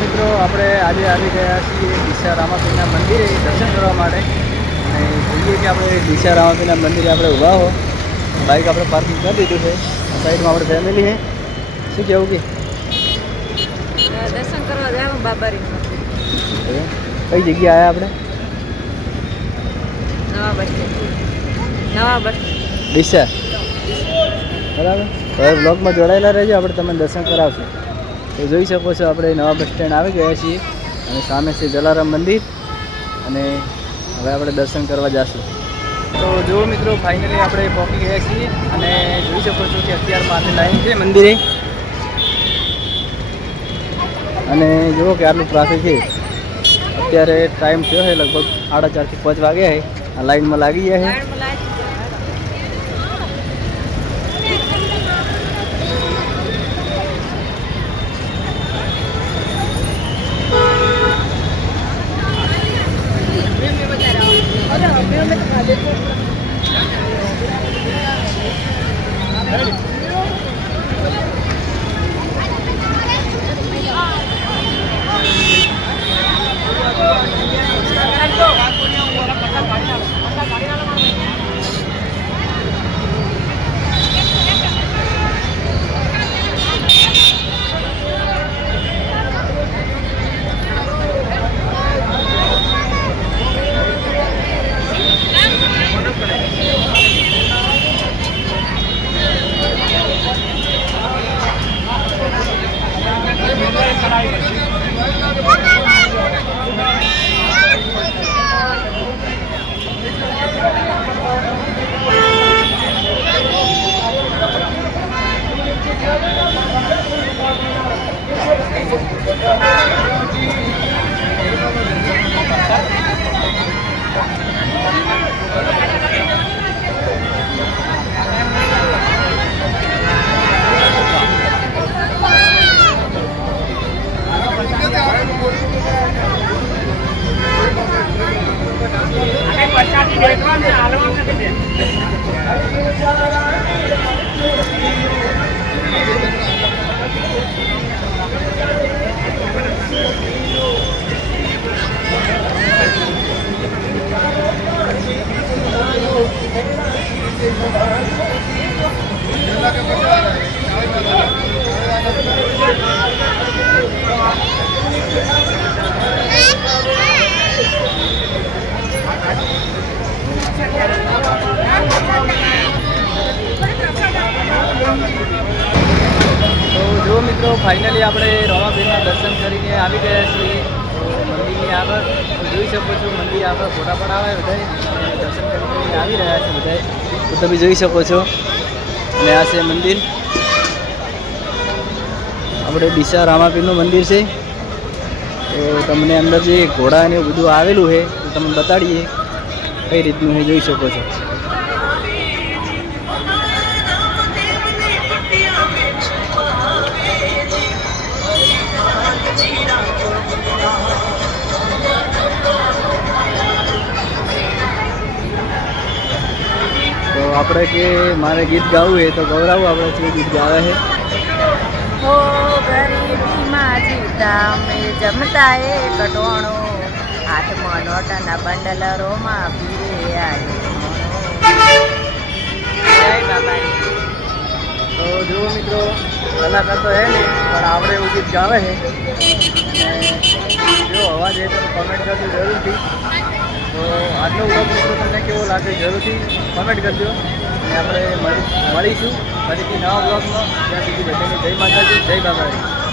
મિત્રો આપણે આજે આવી ગયા છીએ ડીસા રામાપીના મંદિરે દર્શન કરવા માટે. અને જોઈએ કે આપણે ડીસા રામાપીના મંદિરે આપણે ઊભા હો. બાઇક આપણે પાર્કિંગ કરી દીધું છે. સાઈડમાં આપણે ફેમિલી છે શું કહેવું કે? દર્શન કરવા જાવ બાબારી કઈ જગ્યા આવ્યા આપણે? નવા નવા બસ ડીસા. બરાબર. હવે બ્લોગમાં જોડાયેલા રહેજો આપણે તમને દર્શન કરાવશું. તો જોઈ શકો છો આપણે નવા બસ સ્ટેન્ડ આવી ગયા છીએ અને સામે છે જલારામ મંદિર અને હવે આપણે દર્શન કરવા જઈશું તો જુઓ મિત્રો ફાઇનલી આપણે પહોંચી ગયા છીએ અને જોઈ શકો છો કે અત્યારમાં આપણે લાઈન છે મંદિરે. અને જુઓ કે આટલું ટ્રાફિક છે. અત્યારે ટાઈમ થયો છે લગભગ સાડા ચારથી પાંચ વાગ્યા છે. આ લાઈનમાં લાગી ગયા છે. Peraí. caralho. আমি পয়সা দিয়ে দেখলাম যে আলো আমাকে দেবে તો જો મિત્રો ફાઇનલી આપણે રોમાપીરના દર્શન કરીને આવી ગયા છીએ. મંદિરની આગળ જોઈ શકો છો, મંદિર આગળ ફોટા પણ આવે બધા દર્શન કરીને આવી રહ્યા છે બધા તો તમે જોઈ શકો છો. અને આ છે મંદિર. આપણે ડીસા રામાપીરનું મંદિર છે. તો તમને અંદર જે ઘોડા ને બધું આવેલું છે, તો તમને બતાડીએ કઈ રીતનું એ જોઈ શકો છો. આપણે કે મારે ગીત ગાવું એ તો ગૌરાવું આપણે છે ગીત ગાવે છે. હો ગરીબીમાં જીવતા અમે જમતા એ કટોણો હાથમાં નોટાના બંડલ રોમાં પીરે તો જુઓ મિત્રો કલાકાર તો હે ને પણ આપણે એવું ગીત ગાવે છે. જો અવાજ એ તો કોમેન્ટ કરજો જરૂરથી. તો આજનો વ્લોગ મિત્રો તમને કેવો લાગે જરૂરથી કોમેન્ટ કરજો. અને આપણે મળી મળીશું ફરીથી નવા બ્લોગમાં ત્યાં સુધી બધાને જય માતાજી, જય બાબાજી.